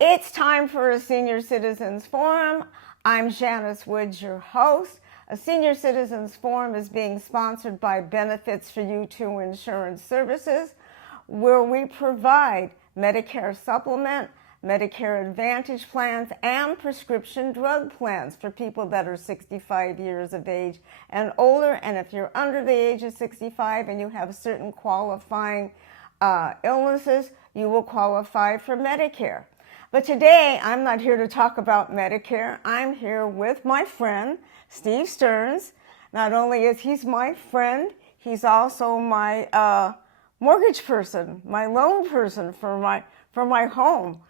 It's time for a Senior Citizens Forum. I'm Janice Woods, your host. A Senior Citizens Forum is being sponsored by Benefits for You 2 Insurance Services, where we provide Medicare Supplement, Medicare Advantage plans, and prescription drug plans for people that are 65 years of age and older. And if you're under the age of 65 and you have certain qualifying illnesses, you will qualify for Medicare. But today, I'm not here to talk about Medicare. I'm here with my friend, Steve Stearns. Not only is he my friend, he's also my mortgage person, my loan person for my home.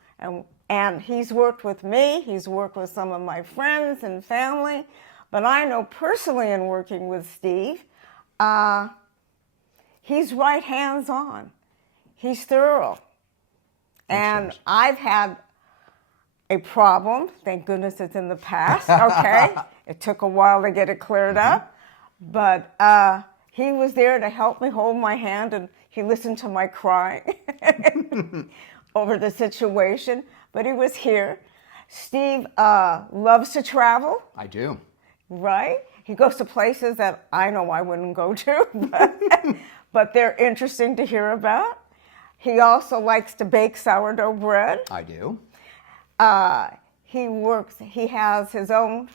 And he's worked with me. He's worked with some of my friends and family. But I know personally in working with Steve, he's right hands-on. He's thorough. And I've had a problem. Thank goodness it's in the past, okay? It took a while to get it cleared up. But he was there to help me hold my hand, and he listened to my crying over the situation. But he was here. Steve loves to travel. I do. Right? He goes to places that I know I wouldn't go to, but they're interesting to hear about. He also likes to bake sourdough bread. I do. He has his own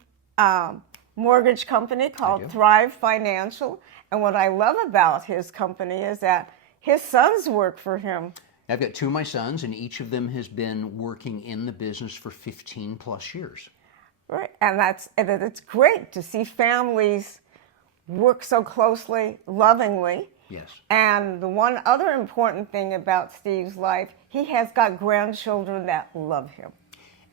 mortgage company called Thrive Financial. And what I love about his company is that his sons work for him. I've got two of my sons, and each of them has been working in the business for 15 plus years. Right. And it's great to see families work so closely, lovingly. Yes. And the one other important thing about Steve's life, he has got grandchildren that love him.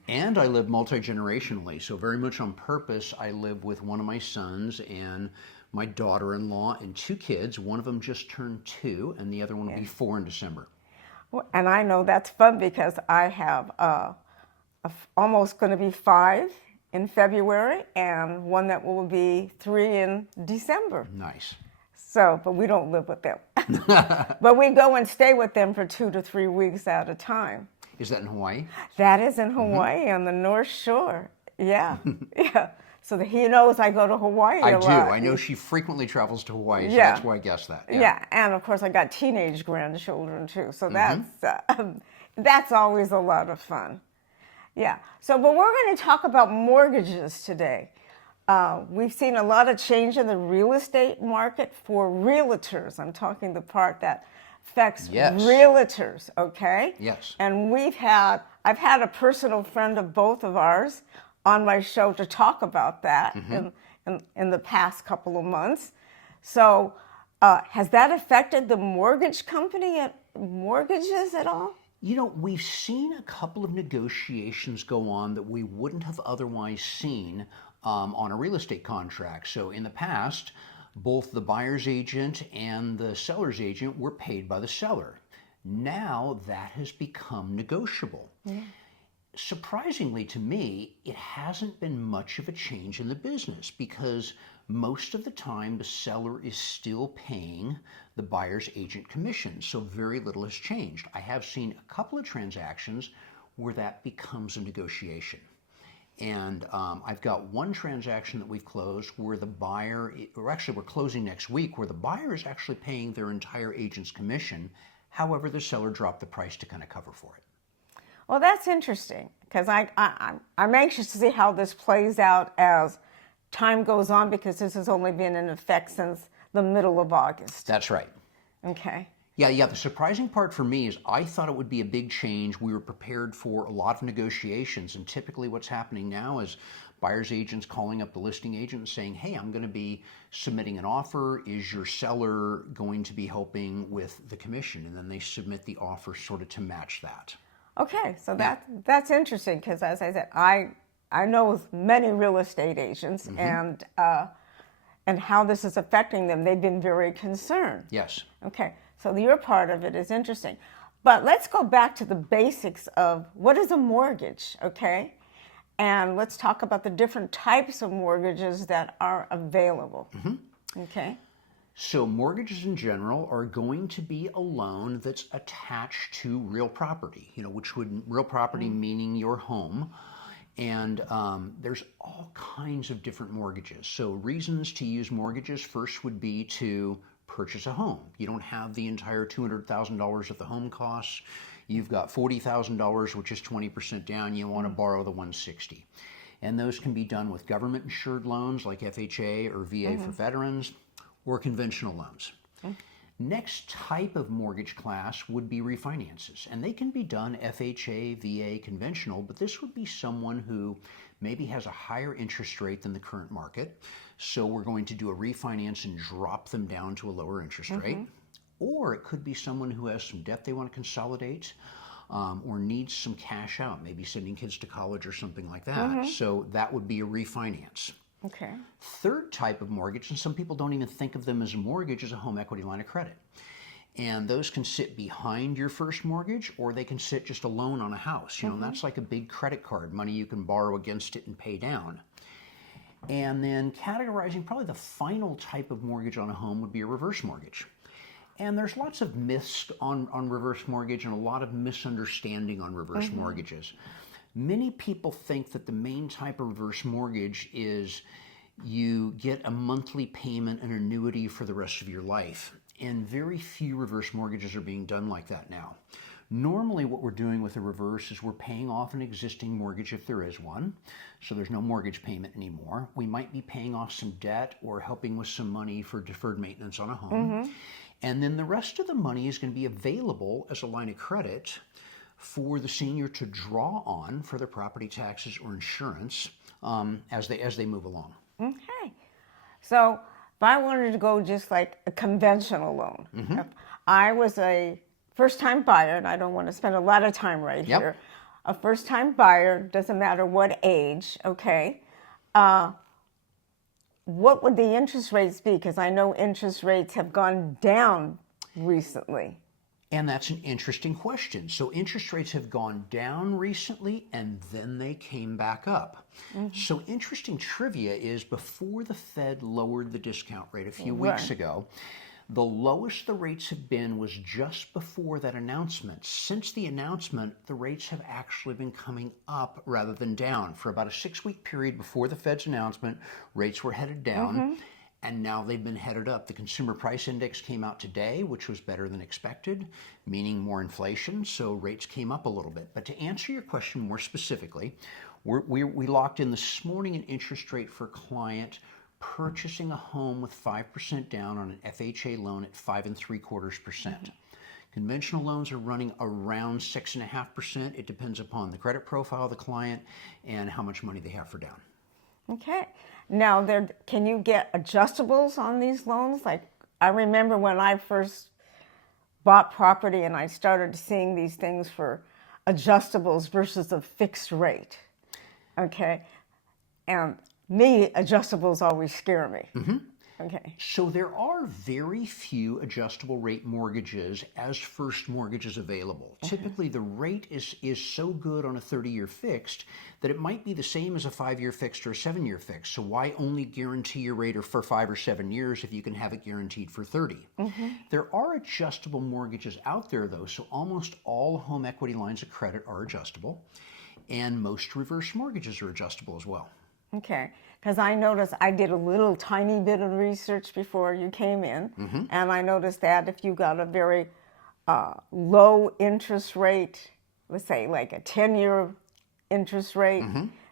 And I live multi-generationally, so very much on purpose, I live with one of my sons and my daughter-in-law and two kids. One of them just turned 2, and the other one will be 4 in December. Well, and I know that's fun because I have almost going to be 5 in February and one that will be 3 in December. Nice. So, but we don't live with them. But we go and stay with them for 2 to 3 weeks at a time. Is that in Hawaii? That is in Hawaii on the North Shore. Yeah, yeah. So that he knows I go to Hawaii a lot. I do. I know she frequently travels to Hawaii, so that's why I guessed that. Yeah, and of course I got teenage grandchildren too, so that's always a lot of fun. Yeah. So, but we're going to talk about mortgages today. We've seen a lot of change in the real estate market for realtors. I'm talking the part that affects realtors, okay? Yes. And I've had a personal friend of both of ours on my show to talk about that in the past couple of months. So has that affected the mortgage company mortgages at all? You know, we've seen a couple of negotiations go on that we wouldn't have otherwise seen on a real estate contract. So in the past, both the buyer's agent and the seller's agent were paid by the seller. Now that has become negotiable. Yeah. Surprisingly to me, it hasn't been much of a change in the business because most of the time the seller is still paying the buyer's agent commission, so very little has changed. I have seen a couple of transactions where that becomes a negotiation. And I've got one transaction that we've closed where the buyer, or actually we're closing next week, where the buyer is actually paying their entire agent's commission. However, the seller dropped the price to kind of cover for it. Well, that's interesting because I'm anxious to see how this plays out as time goes on because this has only been in effect since the middle of August. That's right. Okay. Yeah. The surprising part for me is I thought it would be a big change. We were prepared for a lot of negotiations, and typically what's happening now is buyer's agents calling up the listing agent and saying, hey, I'm going to be submitting an offer. Is your seller going to be helping with the commission? And then they submit the offer sort of to match that. Okay, so that's interesting because, as I said, I know many real estate agents, and how this is affecting them. They've been very concerned. Yes. Okay, so your part of it is interesting. But let's go back to the basics of what is a mortgage, okay? And let's talk about the different types of mortgages that are available, okay? So mortgages in general are going to be a loan that's attached to real property, which would real property meaning your home. And there's all kinds of different mortgages. So reasons to use mortgages first would be to purchase a home. You don't have the entire $200,000 that the home costs. You've got $40,000, which is 20% down. You want to borrow the $160,000. And those can be done with government insured loans like FHA or VA for veterans, or conventional loans. Next type of mortgage class would be refinances, and they can be done FHA, VA, conventional, but this would be someone who maybe has a higher interest rate than the current market, so we're going to do a refinance and drop them down to a lower interest rate. Or it could be someone who has some debt they want to consolidate, or needs some cash out, maybe sending kids to college or something like that. So that would be a refinance. Okay. Third type of mortgage, and some people don't even think of them as a mortgage, is a home equity line of credit. And those can sit behind your first mortgage, or they can sit just a loan on a house. And that's like a big credit card, money you can borrow against it and pay down. And then categorizing probably the final type of mortgage on a home would be a reverse mortgage. And there's lots of myths on reverse mortgage and a lot of misunderstanding on reverse mortgages. Many people think that the main type of reverse mortgage is you get a monthly payment, an annuity for the rest of your life. And very few reverse mortgages are being done like that now. Normally what we're doing with a reverse is we're paying off an existing mortgage if there is one. So there's no mortgage payment anymore. We might be paying off some debt or helping with some money for deferred maintenance on a home. And then the rest of the money is going to be available as a line of credit for the senior to draw on for their property taxes or insurance as they move along. Okay. So if I wanted to go just like a conventional loan, if I was a first-time buyer, and I don't want to spend a lot of time here, a first-time buyer, doesn't matter what age, okay, what would the interest rates be? Because I know interest rates have gone down recently. And that's an interesting question. So interest rates have gone down recently and then they came back up. So interesting trivia is before the Fed lowered the discount rate a few weeks ago, the lowest the rates have been was just before that announcement. Since the announcement, the rates have actually been coming up rather than down. For about a 6-week period before the Fed's announcement, rates were headed down. And now they've been headed up. The Consumer Price Index came out today, which was better than expected, meaning more inflation, so rates came up a little bit. But to answer your question more specifically, we locked in this morning an interest rate for a client purchasing a home with 5% down on an FHA loan at 5.75%. Conventional loans are running around 6.5%. It depends upon the credit profile of the client and how much money they have for down. Okay. Now, can you get adjustables on these loans? Like, I remember when I first bought property and I started seeing these things for adjustables versus a fixed rate. Okay. And me, adjustables always scare me. Okay. So there are very few adjustable rate mortgages as first mortgages available. Typically the rate is so good on a 30-year fixed that it might be the same as a 5-year fixed or a 7-year fixed. So why only guarantee your rate for 5 or 7 years if you can have it guaranteed for 30? There are adjustable mortgages out there though, so almost all home equity lines of credit are adjustable, and most reverse mortgages are adjustable as well. Okay, because I noticed I did a little tiny bit of research before you came in, and I noticed that if you got a very low interest rate, let's say like a 10-year interest rate,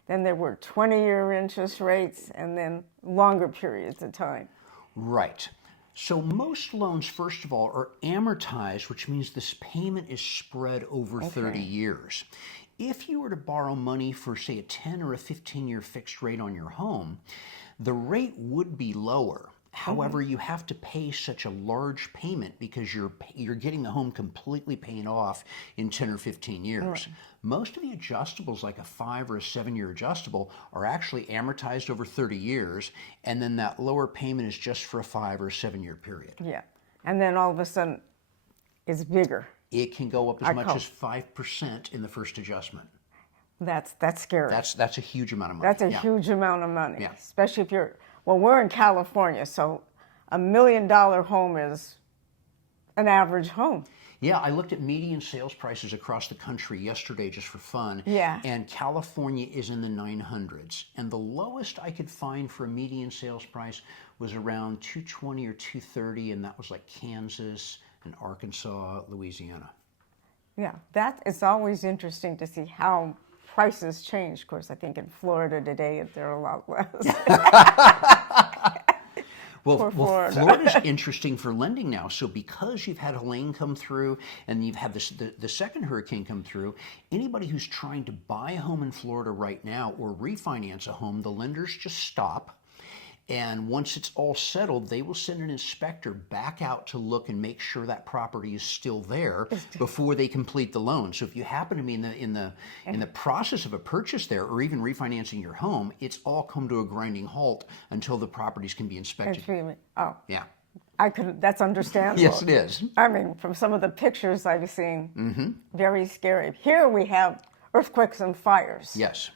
then there were 20-year interest rates, and then longer periods of time. Right. So most loans, first of all, are amortized, which means this payment is spread over 30 years. if you were to borrow money for, say, a 10 or a 15-year fixed rate on your home, the rate would be lower. However, you have to pay such a large payment because you're getting the home completely paid off in 10 or 15 years. Right. Most of the adjustables, like a 5 or a 7-year adjustable, are actually amortized over 30 years, and then that lower payment is just for a 5 or 7-year period. Yeah. And then all of a sudden, it's bigger. It can go up as much as 5% in the first adjustment. That's scary. That's a huge amount of money. That's a huge amount of money, Yeah. especially if you're, well, we're in California, so $1 million home is an average home. Yeah, I looked at median sales prices across the country yesterday just for fun. Yeah. And California is in the 900s. And the lowest I could find for a median sales price was around 220 or 230, and that was like Kansas and Arkansas, Louisiana. Yeah, that is always interesting to see how prices change. Of course, I think in Florida today, they're a lot less. Well, Florida. Florida's interesting for lending now. So because you've had Helene come through and you've had the second hurricane come through, anybody who's trying to buy a home in Florida right now or refinance a home, the lenders just stop. And once it's all settled, they will send an inspector back out to look and make sure that property is still there before they complete the loan. So if you happen to be in the process of a purchase there, or even refinancing your home, it's all come to a grinding halt until the properties can be inspected. Oh, Yeah. that's understandable. Yes, it is. I mean, from some of the pictures I've seen, very scary. Here we have earthquakes and fires. Yes.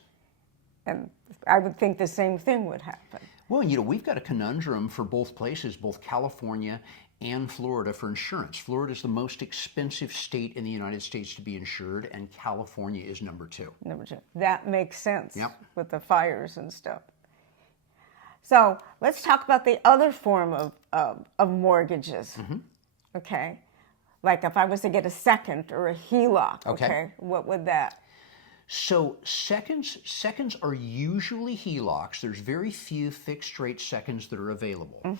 And I would think the same thing would happen. Well, we've got a conundrum for both places, both California and Florida, for insurance. Florida is the most expensive state in the United States to be insured, and California is number 2. Number 2. That makes sense. Yep. With the fires and stuff. So let's talk about the other form of mortgages. Okay. Like if I was to get a second or a HELOC, okay, what would that? So seconds are usually HELOCs. There's very few fixed rate seconds that are available.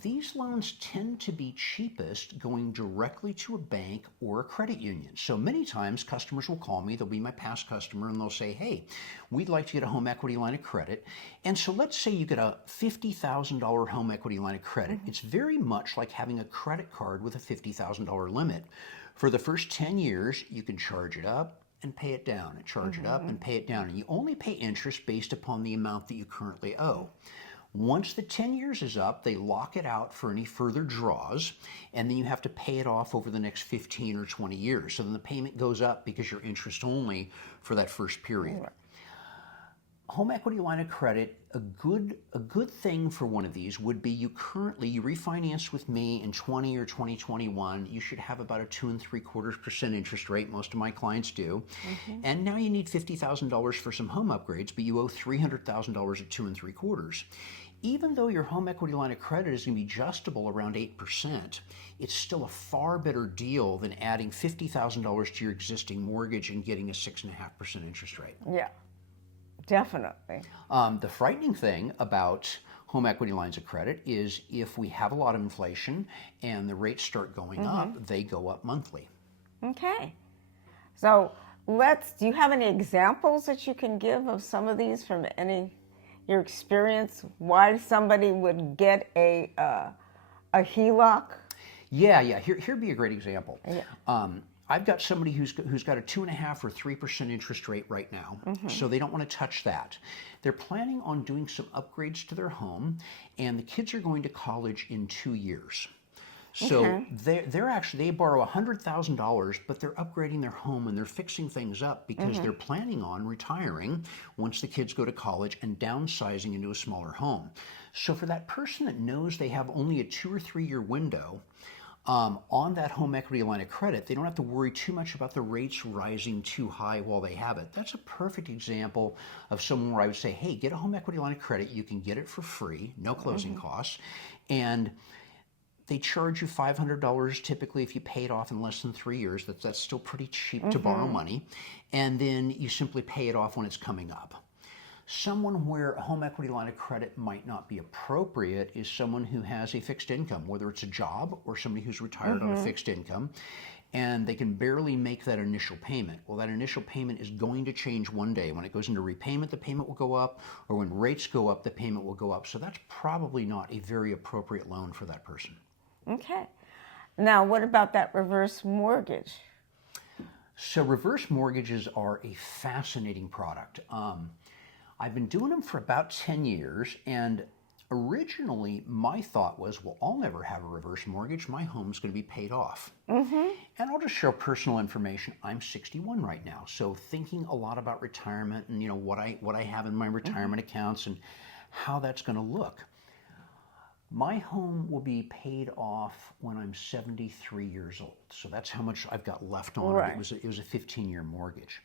These loans tend to be cheapest going directly to a bank or a credit union. So many times customers will call me, they'll be my past customer, and they'll say, hey, we'd like to get a home equity line of credit. And so let's say you get a $50,000 home equity line of credit. It's very much like having a credit card with a $50,000 limit. For the first 10 years, you can charge it up and pay it down, and charge it up and pay it down. And you only pay interest based upon the amount that you currently owe. Once the 10 years is up, they lock it out for any further draws, and then you have to pay it off over the next 15 or 20 years. So then the payment goes up because you're interest only for that first period. Right. Home equity line of credit, a good thing for one of these would be you refinance with me in 20 or 2021. You should have about a 2 3/4% interest rate. Most of my clients do. And now you need $50,000 for some home upgrades, but you owe $300,000 at 2 3/4. Even though your home equity line of credit is going to be adjustable around 8%, it's still a far better deal than adding $50,000 to your existing mortgage and getting a 6.5% interest rate. Yeah. Definitely. The frightening thing about home equity lines of credit is if we have a lot of inflation and the rates start going up, they go up monthly. Okay. So do you have any examples that you can give of some of these from your experience, why somebody would get a HELOC? Yeah. Here'd be a great example. Yeah. I've got somebody who's got a 2.5 or 3% interest rate right now, so they don't want to touch that. They're planning on doing some upgrades to their home, and the kids are going to college in 2 years. So they borrow $100,000, but they're upgrading their home and they're fixing things up because they're planning on retiring once the kids go to college and downsizing into a smaller home. So for that person that knows they have only a 2 or 3 year window, on that home equity line of credit, they don't have to worry too much about the rates rising too high while they have it. That's a perfect example of someone where I would say, hey, get a home equity line of credit. You can get it for free, no closing costs. And they charge you $500 typically if you pay it off in less than 3 years. That's still pretty cheap to borrow money. And then you simply pay it off when it's coming up. Someone where a home equity line of credit might not be appropriate is someone who has a fixed income, whether it's a job or somebody who's retired on a fixed income. and they can barely make that initial payment. Well, that initial payment is going to change one day. When it goes into repayment, the payment will go up, or when rates go up, the payment will go up. So that's probably not a very appropriate loan for that person. Okay. Now, what about that reverse mortgage? So reverse mortgages are a fascinating product. I've been doing them for about 10 years, and originally my thought was, well, I'll never have a reverse mortgage. My home's going to be paid off. And I'll just share personal information. I'm 61 right now, so thinking a lot about retirement and what I have in my retirement accounts and how that's going to look. My home will be paid off when I'm 73 years old. So that's how much I've got left on it. It was a 15-year mortgage.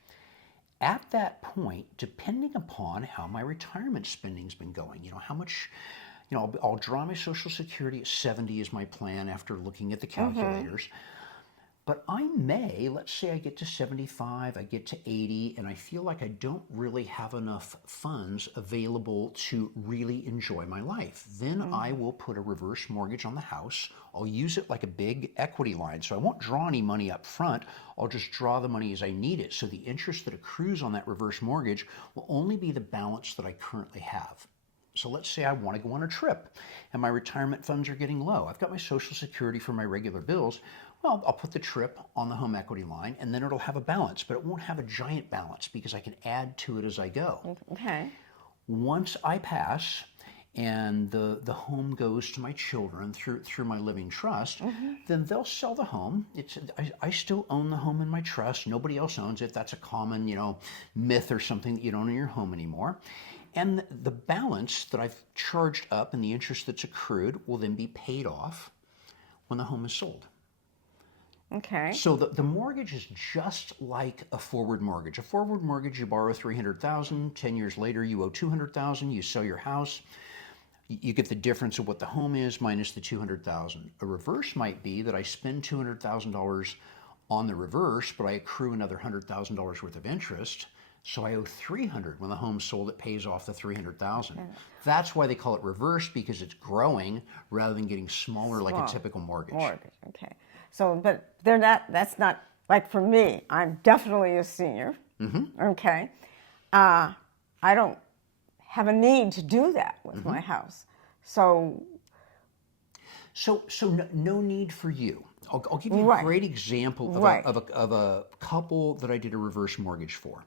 At that point, depending upon how my retirement spending's been going, how much, I'll draw my Social Security at 70 is my plan after looking at the calculators. But I may, let's say I get to 75, I get to 80, and I feel like I don't really have enough funds available to really enjoy my life. Then I will put a reverse mortgage on the house. I'll use it like a big equity line. So I won't draw any money up front. I'll just draw the money as I need it. So the interest that accrues on that reverse mortgage will only be the balance that I currently have. So let's say I want to go on a trip and my retirement funds are getting low. I've got my Social Security for my regular bills. Well, I'll put the trip on the home equity line and then it'll have a balance, but it won't have a giant balance because I can add to it as I go. Okay. Once I pass and the home goes to my children through my living trust, then they'll sell the home. I still own the home in my trust. Nobody else owns it. That's a common, myth or something that you don't own your home anymore. And the balance that I've charged up and the interest that's accrued will then be paid off when the home is sold. Okay. So the mortgage is just like a forward mortgage. A forward mortgage, you borrow $300,000. 10 years later, you owe $200,000. You sell your house. You get the difference of what the home is minus the $200,000. A reverse might be that I spend $200,000 on the reverse, but I accrue another $100,000 worth of interest. So I owe $300,000. When the home's sold, it pays off the $300,000. Okay. That's why they call it reverse, because it's growing rather than getting smaller like a typical mortgage. Okay. So, but that's not, like for me, I'm definitely a senior. Okay. I don't have a need to do that with my house. So no need for you. I'll give you a great example of a couple that I did a reverse mortgage for.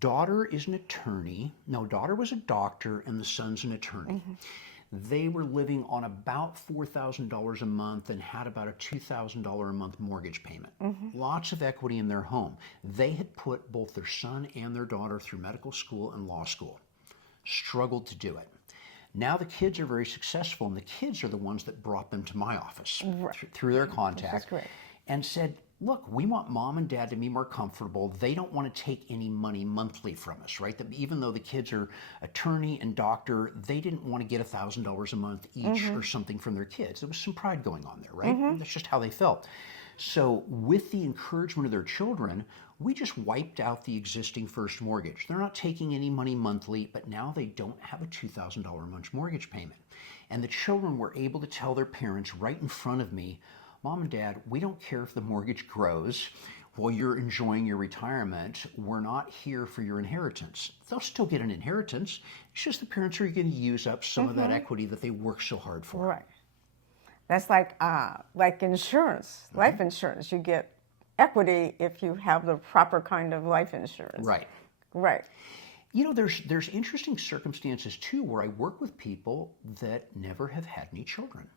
Daughter is an attorney. No, daughter was a doctor and the son's an attorney. They were living on about $4,000 a month and had about a $2,000 a month mortgage payment. Lots of equity in their home. They had put both their son and their daughter through medical school and law school. Struggled to do it. Now the kids are very successful, and the kids are the ones that brought them to my office through their contact and said, look, we want mom and dad to be more comfortable. They don't want to take any money monthly from us, right? That even though the kids are attorney and doctor, they didn't want to get $1,000 a month each or something from their kids. There was some pride going on there, right? That's just how they felt. So with the encouragement of their children, we just wiped out the existing first mortgage. They're not taking any money monthly, but now they don't have a $2,000 a month mortgage payment. And the children were able to tell their parents right in front of me, Mom and Dad, we don't care if the mortgage grows while you're enjoying your retirement. We're not here for your inheritance. They'll still get an inheritance. It's just the parents are going to use up some of that equity that they worked so hard for. Right. That's like insurance, life insurance. You get equity if you have the proper kind of life insurance. Right. Right. You know, there's interesting circumstances too where I work with people that never have had any children.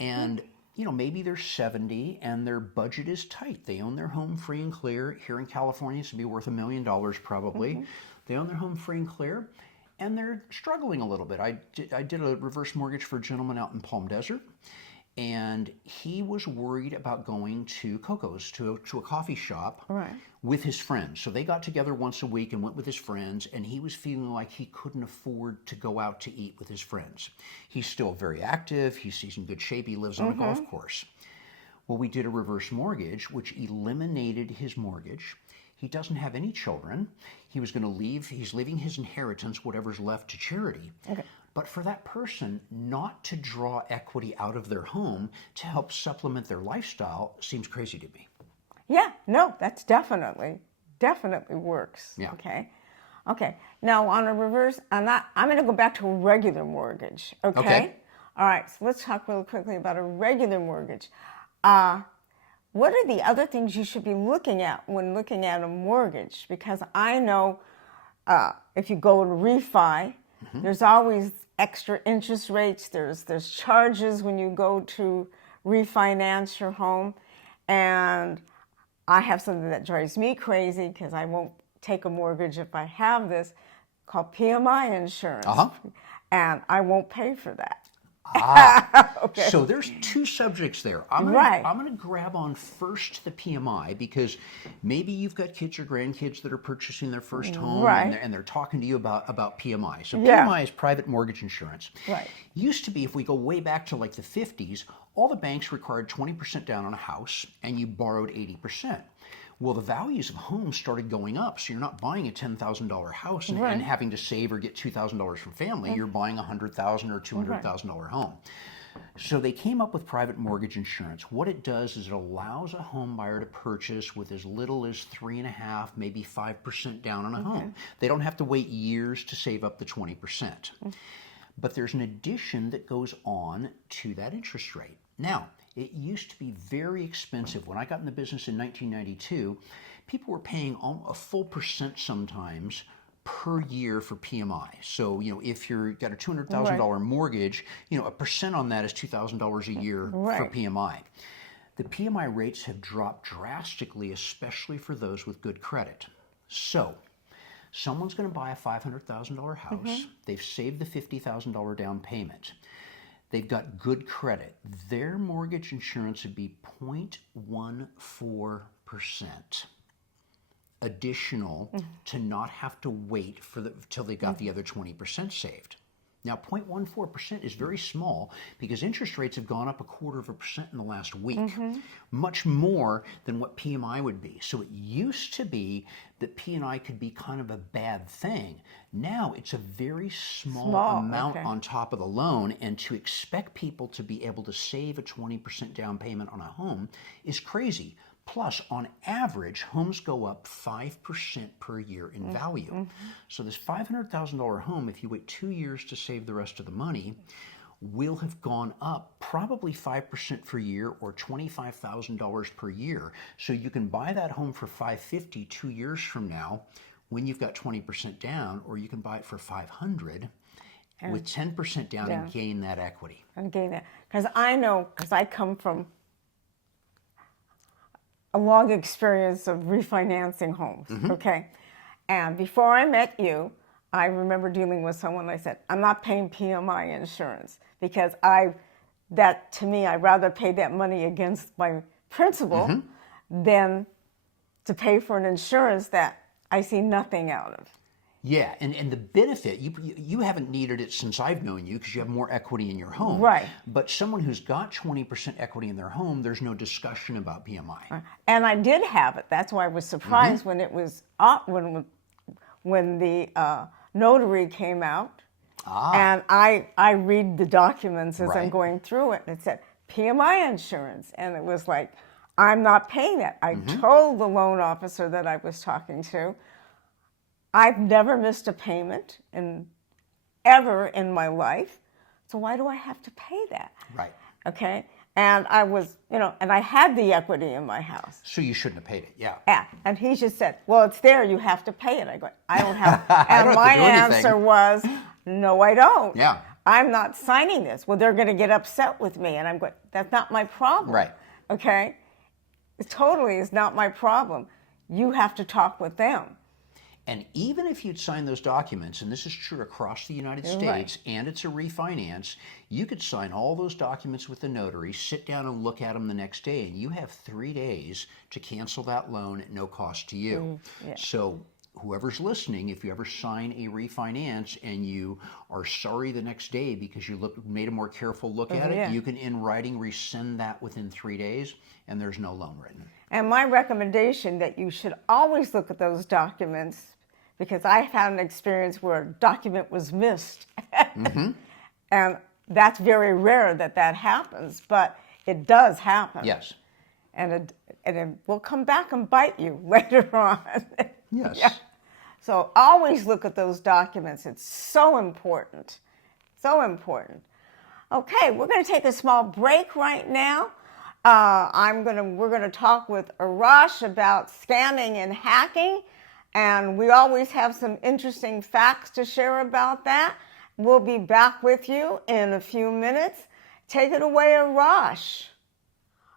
And you know, maybe they're 70 and their budget is tight. They own their home free and clear. Here in California, it's going to be worth $1 million probably. They own their home free and clear, and they're struggling a little bit. I did a reverse mortgage for a gentleman out in Palm Desert, and he was worried about going to Coco's, to a coffee shop with his friends. So they got together once a week and went with his friends, and he was feeling like he couldn't afford to go out to eat with his friends. He's still very active. He's in good shape. He lives on a golf course. Well, we did a reverse mortgage, which eliminated his mortgage. He doesn't have any children. He's leaving his inheritance, whatever's left, to charity. But for that person not to draw equity out of their home to help supplement their lifestyle seems crazy to me. Yeah, no, that's definitely works. Yeah. Okay. Now on a reverse, I'm going to go back to a regular mortgage. Okay. All right. So let's talk really quickly about a regular mortgage. What are the other things you should be looking at when looking at a mortgage? Because I know if you go to refi, there's always extra interest rates. There's charges when you go to refinance your home, and I have something that drives me crazy because I won't take a mortgage if I have this, called PMI insurance, and I won't pay for that. Okay. So there's two subjects there. I'm going to grab on first the PMI, because maybe you've got kids or grandkids that are purchasing their first home, and they're talking to you about PMI. So PMI is private mortgage insurance. Right. Used to be, if we go way back to like the 50s, all the banks required 20% down on a house, and you borrowed 80%. Well, the values of homes started going up, so you're not buying a $10,000 house and having to save or get $2,000 from family. You're buying a $100,000 or $200,000 home. So they came up with private mortgage insurance. What it does is it allows a home buyer to purchase with as little as 3.5%, maybe 5% down on a home. They don't have to wait years to save up the 20%. But there's an addition that goes on to that interest rate. Now, it used to be very expensive. When I got in the business in 1992, people were paying a full percent sometimes per year for PMI. So, if you've got a $200,000 mortgage, a percent on that is $2,000 a year for PMI. The PMI rates have dropped drastically, especially for those with good credit. So, someone's going to buy a $500,000 house. They've saved the $50,000 down payment. They've got good credit. Their mortgage insurance would be 0.14% additional to not have to wait till they got the other 20% saved. Now, 0.14% is very small because interest rates have gone up 0.25% in the last week, much more than what PMI would be. So it used to be that P&I could be kind of a bad thing. Now it's a very small amount on top of the loan, and to expect people to be able to save a 20% down payment on a home is crazy. Plus, on average, homes go up 5% per year in value. So this $500,000 home, if you wait 2 years to save the rest of the money, will have gone up probably 5% per year, or $25,000 per year. So you can buy that home for $550 2 years from now when you've got 20% down, or you can buy it for $500 with 10% down and gain that equity. And gain that. Because I come from a long experience of refinancing homes, okay? And before I met you, I remember dealing with someone. I said, I'm not paying PMI insurance because to me, I'd rather pay that money against my principal than to pay for an insurance that I see nothing out of. Yeah, and the benefit, you haven't needed it since I've known you because you have more equity in your home. Right. But someone who's got 20% equity in their home, there's no discussion about PMI. And I did have it. That's why I was surprised when it was when the notary came out. And I read the documents as I'm going through it, and it said PMI insurance. And it was like, I'm not paying that. I told the loan officer that I was talking to, I've never missed a payment ever in my life, so why do I have to pay that? Right. Okay? And I was, and I had the equity in my house. So you shouldn't have paid it, yeah. Yeah. And he just said, well, it's there, you have to pay it. I go, I don't have, and my answer was, no, I don't. Yeah. I'm not signing this. Well, they're going to get upset with me. And I'm going, that's not my problem. Right. Okay? It totally is not my problem. You have to talk with them. And even if you'd sign those documents, and this is true across the United States, and it's a refinance, you could sign all those documents with the notary, sit down and look at them the next day, and you have 3 days to cancel that loan at no cost to you. So whoever's listening, if you ever sign a refinance and you are sorry the next day because you made a more careful look at it, you can in writing rescind that within 3 days, and there's no loan written. And my recommendation that you should always look at those documents because I had an experience where a document was missed. And that's very rare that that happens, but it does happen. Yes. And it will come back and bite you later on. Yes. Yeah. So always look at those documents. It's so important. So important. Okay, we're going to take a small break right now. We're going to talk with Arash about scamming and hacking, and we always have some interesting facts to share about that. We'll be back with you in a few minutes. Take it away, Arash.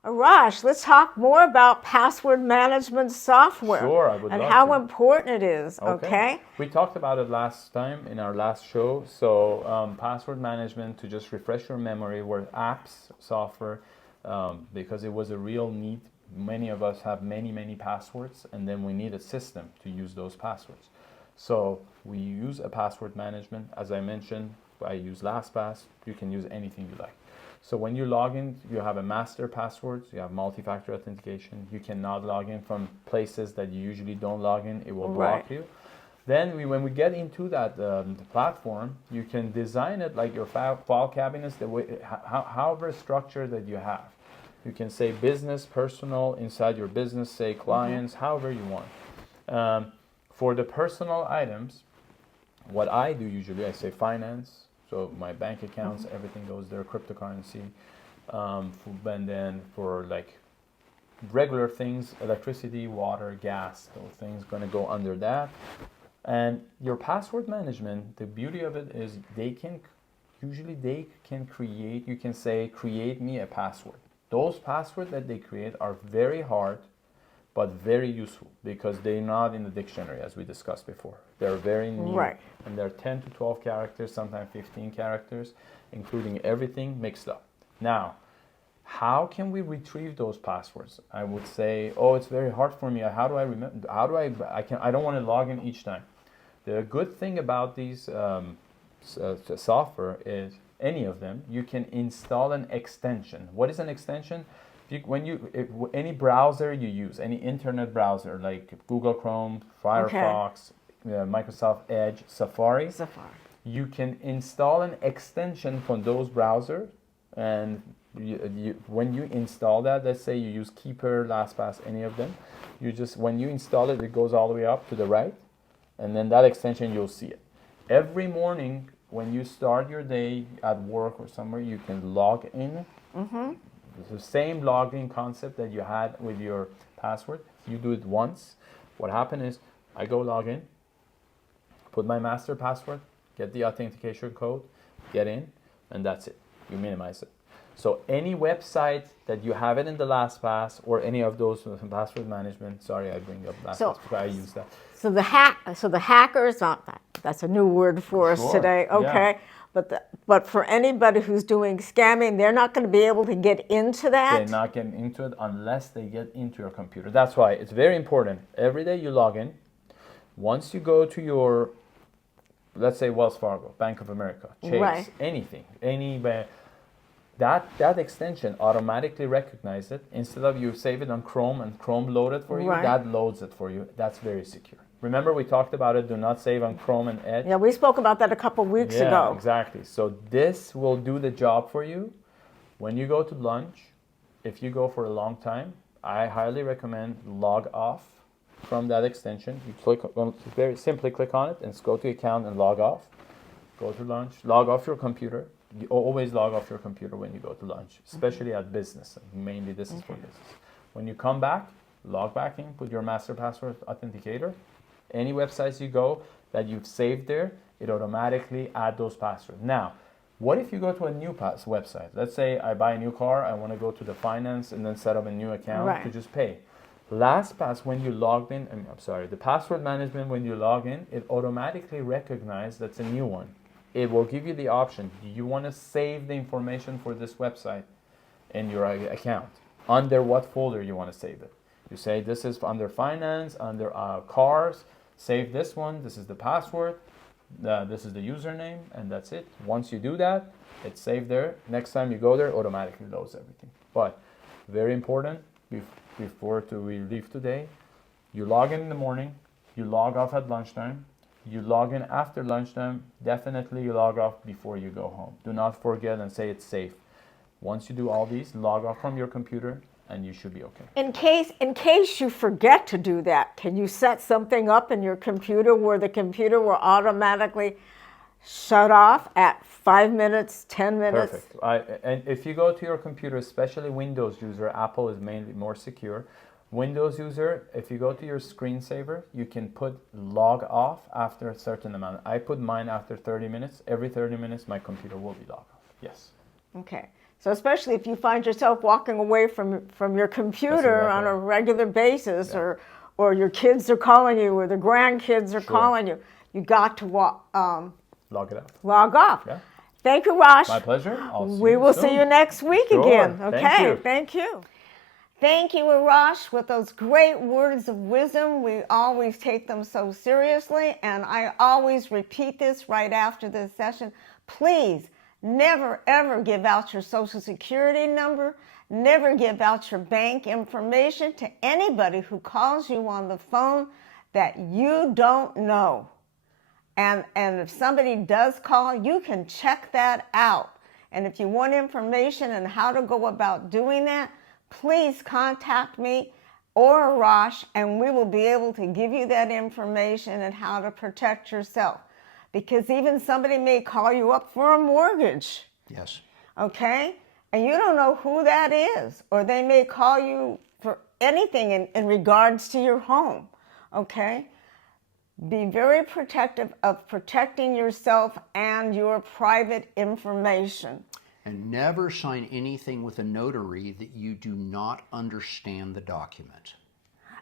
Arash, let's talk more about password management software. Sure, I would and love how to. important it is, okay? We talked about it last time in our last show. So password management, to just refresh your memory, were apps, software, because it was a real need. Many of us have many passwords, and then we need a system to use those passwords. So we use a password management. As I mentioned, I use LastPass. You can use anything you like. So when you log in, you have a master password, you have multi-factor authentication. You cannot log in from places that you usually don't log in. It will block you. Then when we get into that platform, you can design it like your file cabinets, the way, however structure that you have. You can say business, personal, inside your business, say clients, however you want. For the personal items, what I do usually, I say finance. So my bank accounts, everything goes there, cryptocurrency. And then for like regular things, electricity, water, gas, those things going to go under that. And your password management, the beauty of it is they can create, you can say, create me a password. Those passwords that they create are very hard, but very useful because they're not in the dictionary, as we discussed before. They're very new, and they're 10 to 12 characters, sometimes 15 characters, including everything mixed up. Now, how can we retrieve those passwords? I would say, oh, it's very hard for me. How do I remember? I don't want to log in each time. The good thing about these software is, any of them, you can install an extension. What is an extension? Any browser you use, any internet browser like Google Chrome, Firefox, Microsoft Edge, Safari, you can install an extension from those browsers, and when you install that, let's say you use Keeper, LastPass, any of them, when you install it, it goes all the way up to the right, and then that extension, you'll see it. Every morning when you start your day at work or somewhere, you can log in. It's the same login concept that you had with your password. You do it once. What happened is, I go log in, put my master password, get the authentication code, get in, and that's it. You minimize it. So any website that you have it in the LastPass or any of those password management, sorry, I bring up LastPass because I use that. So the hackers, that's a new word for us today, okay? Yeah. But for anybody who's doing scamming, they're not going to be able to get into that? They're not getting into it unless they get into your computer. That's why it's very important. Every day you log in. Once you go to your, let's say Wells Fargo, Bank of America, Chase, anything, that extension automatically recognizes it. Instead of you save it on Chrome and Chrome load it for you, that loads it for you. That's very secure. Remember we talked about it, do not save on Chrome and Edge? Yeah, we spoke about that a couple weeks ago. Yeah, exactly. So this will do the job for you. When you go to lunch, if you go for a long time, I highly recommend log off from that extension. You very simply click on it and go to account and log off. Go to lunch, log off your computer. You always log off your computer when you go to lunch, especially at business. Mainly this is for business. When you come back, log back in, put your master password authenticator. Any websites you go that you've saved there, it automatically add those passwords. Now, what if you go to a new website? Let's say I buy a new car, I want to go to the finance and then set up a new account to just pay. LastPass, when you logged in, the password management, when you log in, it automatically recognizes that's a new one. It will give you the option. Do you want to save the information for this website in your account? Under what folder you want to save it? You say this is under finance, under cars, save this one, this is the password, this is the username, and that's it. Once you do that, it's saved there. Next time you go there, automatically loads everything. But very important, before we leave today, you log in the morning, You log off at lunchtime. You log in after lunchtime. Definitely you log off before you go home. Do not forget and say it's safe. Once you do all these, log off from your computer and you should be okay. In case you forget to do that, can you set something up in your computer where the computer will automatically shut off at 5 minutes, 10 minutes? Perfect. And if you go to your computer, especially Windows user, Apple is mainly more secure. Windows user, if you go to your screensaver, you can put log off after a certain amount. I put mine after 30 minutes. Every 30 minutes, my computer will be logged off. Yes. Okay. So especially if you find yourself walking away from your computer on a regular basis, or your kids are calling you, or the grandkids are calling you, you got to log it off. Log off. Yeah. Thank you, Raj. My pleasure. We will see you next week again. Okay. Thank you. Thank you. Thank you, Arash, with those great words of wisdom. We always take them so seriously, and I always repeat this right after this session. Please never, ever give out your Social Security number. Never give out your bank information to anybody who calls you on the phone that you don't know. And if somebody does call, you can check that out. And if you want information on how to go about doing that, please contact me or Arash, and we will be able to give you that information and how to protect yourself. Because even somebody may call you up for a mortgage. Yes. Okay? And you don't know who that is. Or they may call you for anything in regards to your home. Okay? Be very protective of protecting yourself and your private information. And never sign anything with a notary that you do not understand the document.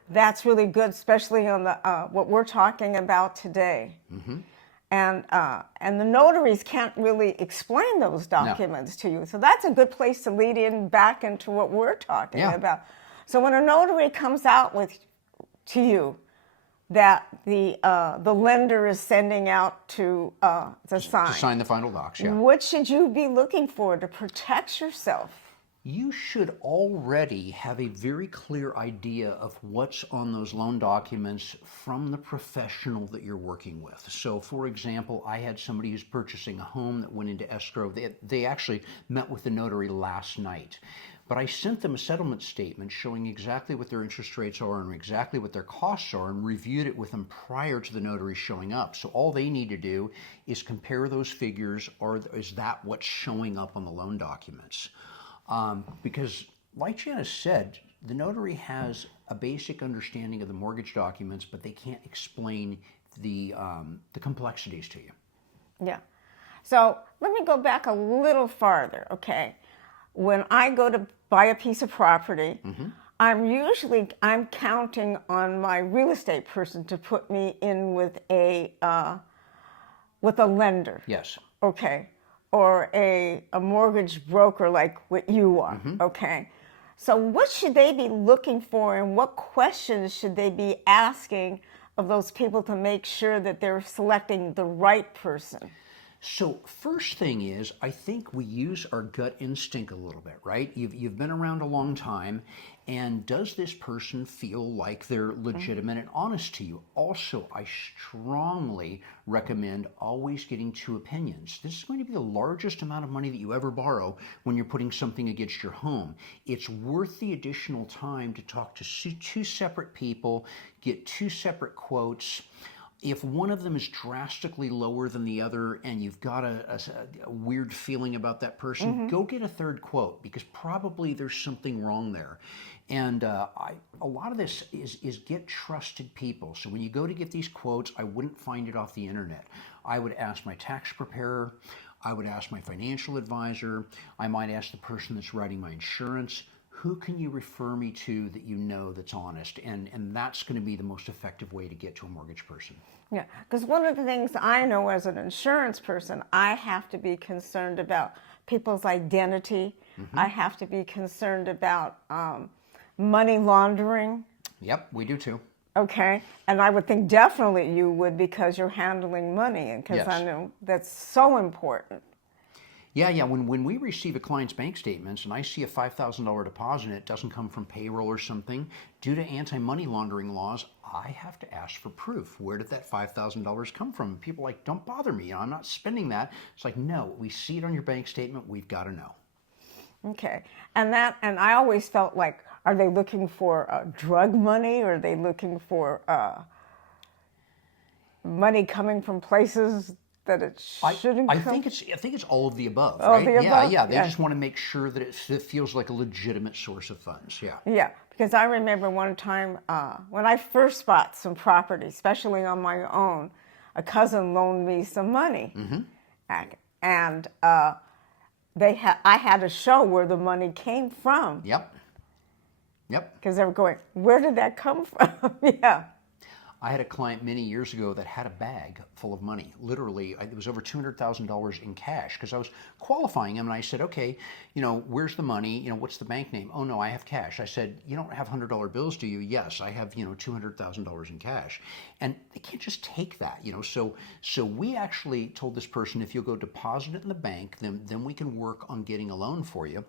That's really good, especially on the what we're talking about today. Mm-hmm. And the notaries can't really explain those documents to you. So that's a good place to lead in back into what we're talking about. So when a notary comes out to you that the lender is sending out to sign. To sign the final docs, yeah. What should you be looking for to protect yourself? You should already have a very clear idea of what's on those loan documents from the professional that you're working with. So, for example, I had somebody who's purchasing a home that went into escrow. They actually met with the notary last night. But I sent them a settlement statement showing exactly what their interest rates are and exactly what their costs are, and reviewed it with them prior to the notary showing up. So all they need to do is compare those figures, or is that what's showing up on the loan documents? Because like Janice said, the notary has a basic understanding of the mortgage documents, but they can't explain the complexities to you. Yeah. So let me go back a little farther, okay? When I go to buy a piece of property, I'm counting on my real estate person to put me in with a lender. Yes. Okay. Or a mortgage broker like what you are. Okay. So what should they be looking for, and what questions should they be asking of those people to make sure that they're selecting the right person? So first thing is, I think we use our gut instinct a little bit, right? You've been around a long time, and does this person feel like they're legitimate and honest to you? Also, I strongly recommend always getting two opinions. This is going to be the largest amount of money that you ever borrow when you're putting something against your home. It's worth the additional time to talk to two separate people, get two separate quotes. If one of them is drastically lower than the other and you've got a weird feeling about that person, go get a third quote, because probably there's something wrong there. And a lot of this is get trusted people. So when you go to get these quotes, I wouldn't find it off the internet. I would ask my tax preparer. I would ask my financial advisor. I might ask the person that's writing my insurance. Who can you refer me to that you know that's honest? And that's going to be the most effective way to get to a mortgage person. Yeah, because one of the things I know as an insurance person, I have to be concerned about people's identity. I have to be concerned about money laundering. Yep, we do too. Okay, and I would think definitely you would, because you're handling money, and because I know that's so important. Yeah. When we receive a client's bank statements and I see a $5,000 deposit and it doesn't come from payroll or something, due to anti-money laundering laws, I have to ask for proof. Where did that $5,000 come from? And people are like, don't bother me. I'm not spending that. It's like, no, we see it on your bank statement. We've got to know. Okay. And I always felt like, are they looking for drug money, or are they looking for money coming from places that it shouldn't I come? think it's all of the above, All right? the above? Yeah. They Yeah. just want to make sure that it feels like a legitimate source of funds. Yeah. Yeah, because I remember one time when I first bought some property, especially on my own, a cousin loaned me some money, and I had to show where the money came from. Yep. Because they were going, where did that come from? Yeah. I had a client many years ago that had a bag full of money. Literally, it was over $200,000 in cash, because I was qualifying him and I said, okay, where's the money? What's the bank name? Oh no, I have cash. I said, you don't have $100 bills, do you? Yes, I have, $200,000 in cash. And they can't just take that, So we actually told this person, if you'll go deposit it in the bank, then we can work on getting a loan for you.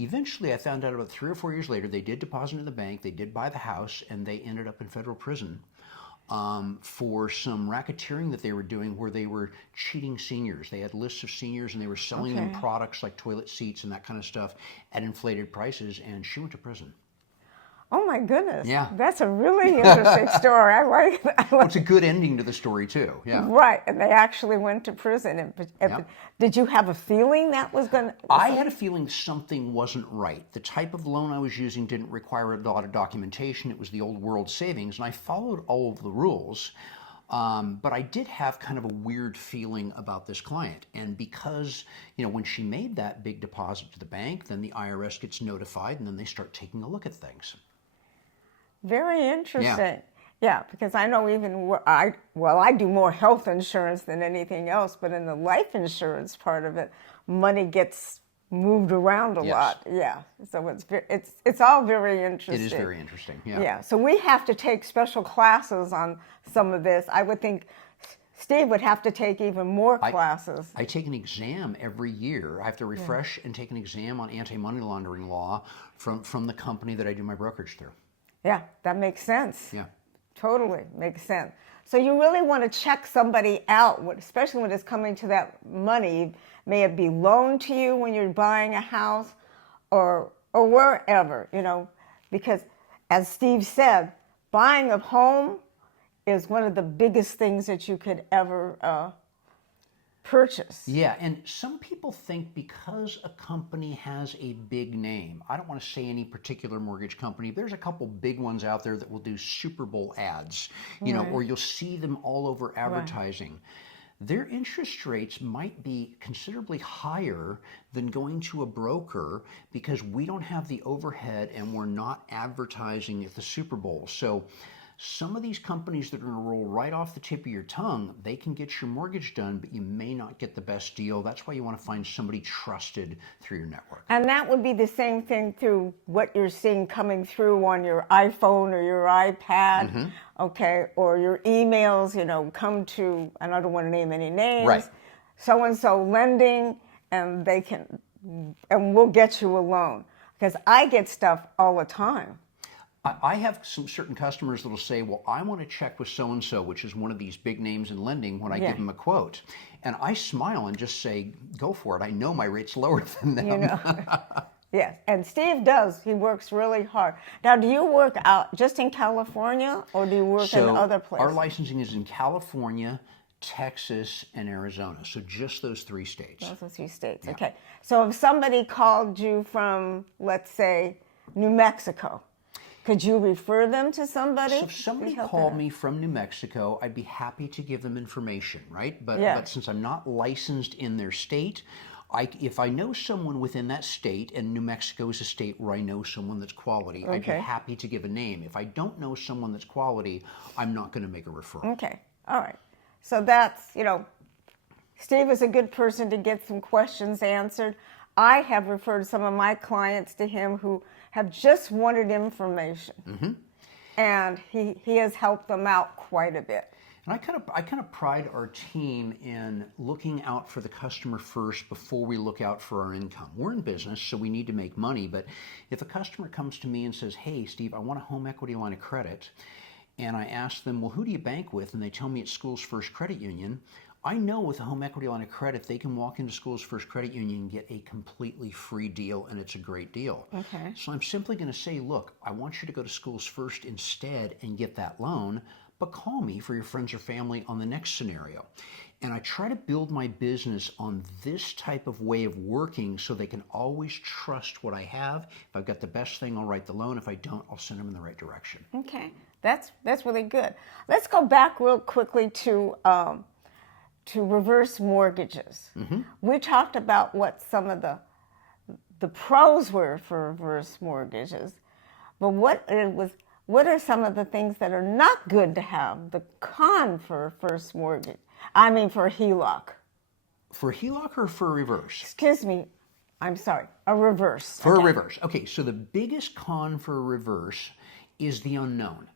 Eventually, I found out about 3 or 4 years later, they did deposit in the bank, they did buy the house, and they ended up in federal prison for some racketeering that they were doing, where they were cheating seniors. They had lists of seniors and they were selling them products like toilet seats and that kind of stuff at inflated prices, and she went to prison. Oh my goodness. Yeah. That's a really interesting story. I like that. Well, it's a good ending to the story too. Yeah. Right, and they actually went to prison. Did you have a feeling that was going to... I had a feeling something wasn't right. The type of loan I was using didn't require a lot of documentation. It was the old world savings, and I followed all of the rules. But I did have kind of a weird feeling about this client. And because, when she made that big deposit to the bank, then the IRS gets notified, and then they start taking a look at things. Very interesting. Yeah, because I know I do more health insurance than anything else, but in the life insurance part of it, money gets moved around a lot. Yeah, so it's all very interesting. It is very interesting. Yeah. Yeah, so we have to take special classes on some of this. I would think Steve would have to take even more classes. I take an exam every year. I have to refresh and take an exam on anti-money laundering law from the company that I do my brokerage through. Yeah, that makes sense. Yeah. Totally makes sense. So you really want to check somebody out, especially when it's coming to that money. May it be loaned to you when you're buying a house or wherever, because as Steve said, buying a home is one of the biggest things that you could ever purchase. Yeah, and some people think because a company has a big name, I don't want to say any particular mortgage company, but there's a couple big ones out there that will do Super Bowl ads, or you'll see them all over advertising. Right. Their interest rates might be considerably higher than going to a broker, because we don't have the overhead and we're not advertising at the Super Bowl. So some of these companies that are going to roll right off the tip of your tongue, they can get your mortgage done, but you may not get the best deal. That's why you want to find somebody trusted through your network. And that would be the same thing through what you're seeing coming through on your iPhone or your iPad, okay, or your emails, come to, and I don't want to name any names, right. So-and-so lending, and we'll get you a loan. Because I get stuff all the time. I have some certain customers that will say, well, I want to check with so-and-so, which is one of these big names in lending, when I give them a quote. And I smile and just say, go for it. I know my rate's lower than them. Yes, and Steve does. He works really hard. Now, do you work out just in California, or do you work in other places? Our licensing is in California, Texas, and Arizona. So just those 3 states. Those 3 states, okay. So if somebody called you from, let's say, New Mexico, could you refer them to somebody? So if somebody called me from New Mexico, I'd be happy to give them information, right? But since I'm not licensed in their state, if I know someone within that state, and New Mexico is a state where I know someone that's quality, I'd be happy to give a name. If I don't know someone that's quality, I'm not going to make a referral. Okay, all right. So that's, Steve is a good person to get some questions answered. I have referred some of my clients to him who have just wanted information. And he has helped them out quite a bit. And I kind of pride our team in looking out for the customer first before we look out for our income. We're in business, so we need to make money. But if a customer comes to me and says, "Hey, Steve, I want a home equity line of credit," and I ask them, "Well, who do you bank with?" and they tell me it's Schools First Credit Union, I know with a home equity line of credit, they can walk into Schools First Credit Union and get a completely free deal, and it's a great deal. Okay. So I'm simply going to say, look, I want you to go to Schools First instead and get that loan, but call me for your friends or family on the next scenario. And I try to build my business on this type of way of working so they can always trust what I have. If I've got the best thing, I'll write the loan. If I don't, I'll send them in the right direction. Okay, that's really good. Let's go back real quickly to reverse mortgages. We talked about what some of the pros were for reverse mortgages, but what are some of the things that are not good to have? The con for a first mortgage, for a HELOC. For a HELOC or for a reverse? Excuse me, I'm sorry, a reverse. For a reverse. Okay, so the biggest con for a reverse is the unknown.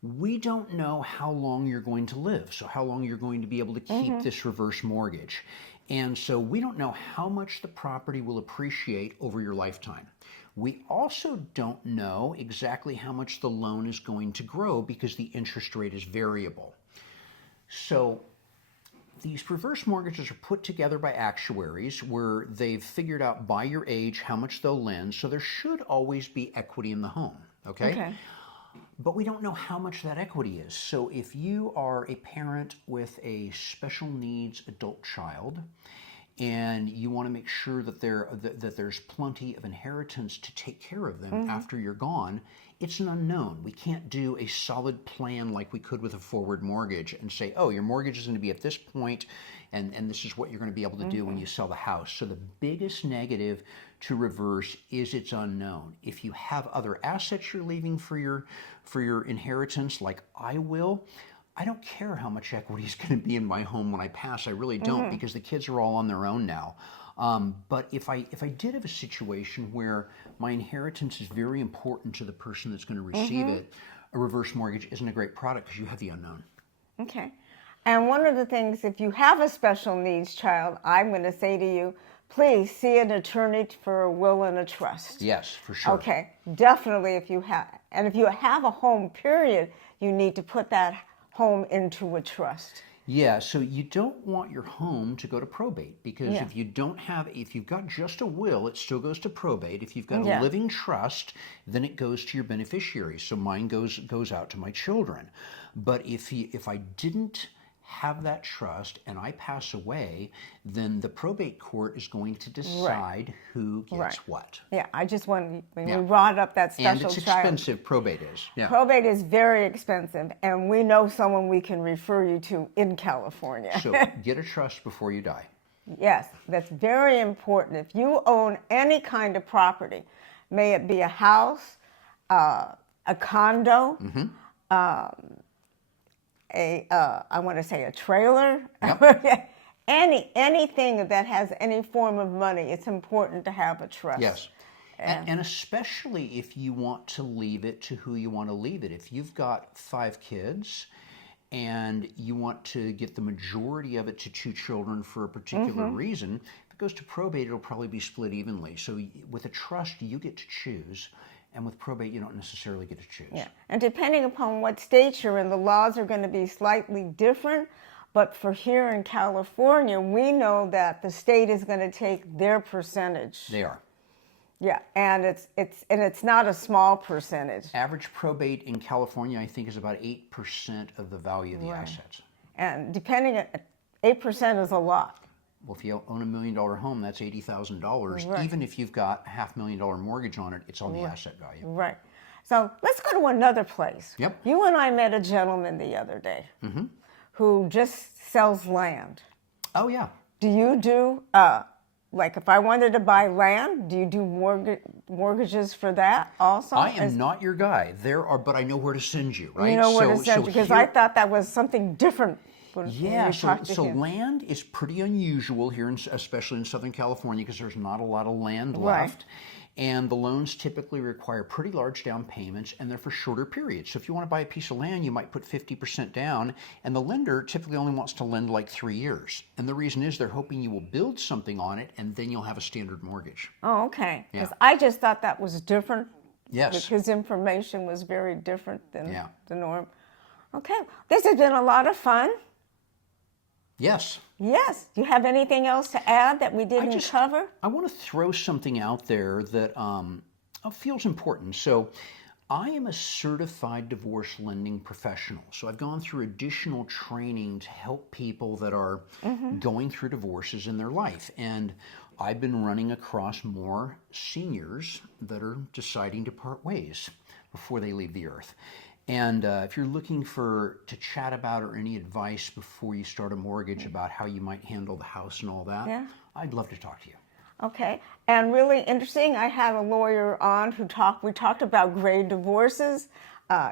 We don't know how long you're going to live, so how long you're going to be able to keep this reverse mortgage. And so we don't know how much the property will appreciate over your lifetime. We also don't know exactly how much the loan is going to grow because the interest rate is variable. So these reverse mortgages are put together by actuaries where they've figured out by your age how much they'll lend, so there should always be equity in the home, okay? But we don't know how much that equity is. So if you are a parent with a special needs adult child and you want to make sure that there's plenty of inheritance to take care of them after you're gone, it's an unknown. We can't do a solid plan like we could with a forward mortgage and say, oh, your mortgage is going to be at this point and this is what you're going to be able to do when you sell the house. So the biggest negative to reverse is it's unknown. If you have other assets you're leaving for your inheritance, like I will, I don't care how much equity is going to be in my home when I pass. I really don't, because the kids are all on their own now. But if I did have a situation where my inheritance is very important to the person that's going to receive it, a reverse mortgage isn't a great product because you have the unknown. Okay. And one of the things, if you have a special needs child, I'm going to say to you, please see an attorney for a will and a trust. Yes, for sure. Okay, definitely if you have. And if you have a home, period, you need to put that home into a trust. Yeah, so you don't want your home to go to probate because if you've got just a will, it still goes to probate. If you've got a living trust, then it goes to your beneficiaries. So mine goes out to my children. But if I didn't have that trust and I pass away, then the probate court is going to decide who gets what. Yeah, I just want, when we brought up that special child. And it's expensive, probate is. Yeah. Probate is very expensive, and we know someone we can refer you to in California. So get a trust before you die. Yes, that's very important. If you own any kind of property, may it be a house, a condo, I want to say a trailer, anything that has any form of money, it's important to have a trust. Yes. And especially if you want to leave it to who you want to leave it. If you've got 5 kids and you want to get the majority of it to 2 children for a particular reason, if it goes to probate, it'll probably be split evenly. So with a trust, you get to choose. And with probate, you don't necessarily get to choose. Yeah, and depending upon what state you're in, the laws are going to be slightly different. But for here in California, we know that the state is going to take their percentage. They are. Yeah, and it's not a small percentage. Average probate in California, I think, is about 8% of the value of the assets. And 8% is a lot. Well, if you own $1 million home, that's $80,000. Right. Even if you've got a $500,000 mortgage on it, it's on the asset value. Right. So let's go to another place. Yep. You and I met a gentleman the other day who just sells land. Oh, yeah. Do you do, like if I wanted to buy land, do you do mortgages for that also? I am not your guy. But I know where to send you, right? You know where to send you, because I thought that was something different. Yeah, so land is pretty unusual here, especially in Southern California, because there's not a lot of land left. And the loans typically require pretty large down payments, and they're for shorter periods. So if you want to buy a piece of land, you might put 50% down, and the lender typically only wants to lend like 3 years. And the reason is they're hoping you will build something on it, and then you'll have a standard mortgage. Oh, okay. Because Yeah. I just thought that was different. Yes. His information was very different than Yeah. the norm. Okay. This has been a lot of fun. Yes. Yes. Do you have anything else to add that we didn't cover? I want to throw something out there that feels important. So I am a certified divorce lending professional. So I've gone through additional training to help people that are going through divorces in their life. And I've been running across more seniors that are deciding to part ways before they leave the earth. And if you're looking to chat about or any advice before you start a mortgage about how you might handle the house and all that, Yeah. I'd love to talk to you. Okay. And really interesting, I had a lawyer on we talked about gray divorces,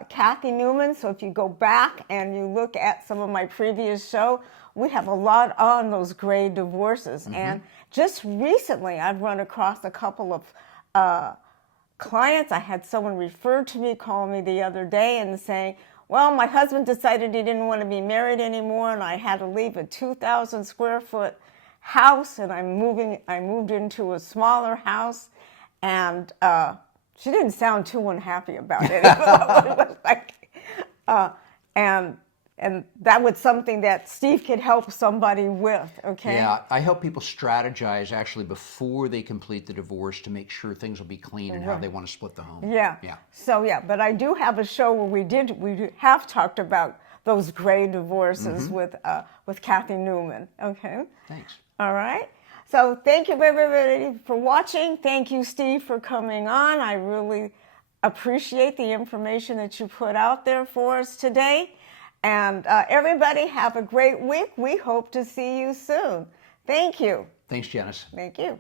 Kathy Newman. So if you go back and you look at some of my previous show, we have a lot on those gray divorces. And just recently, I've run across a couple of clients. I had someone referred to me, call me the other day and saying, well, my husband decided he didn't want to be married anymore, and I had to leave a 2,000 square foot house, and I moved into a smaller house, and she didn't sound too unhappy about it. It was like, and that was something that Steve could help somebody with, okay? Yeah, I help people strategize actually before they complete the divorce to make sure things will be clean and how they want to split the home. Yeah. Yeah. So yeah, but I do have a show where we have talked about those gray divorces with Kathy Newman. Okay. Thanks. All right. So thank you everybody for watching. Thank you, Steve, for coming on. I really appreciate the information that you put out there for us today. And everybody have a great week. We hope to see you soon. Thank you. Thanks, Janice. Thank you.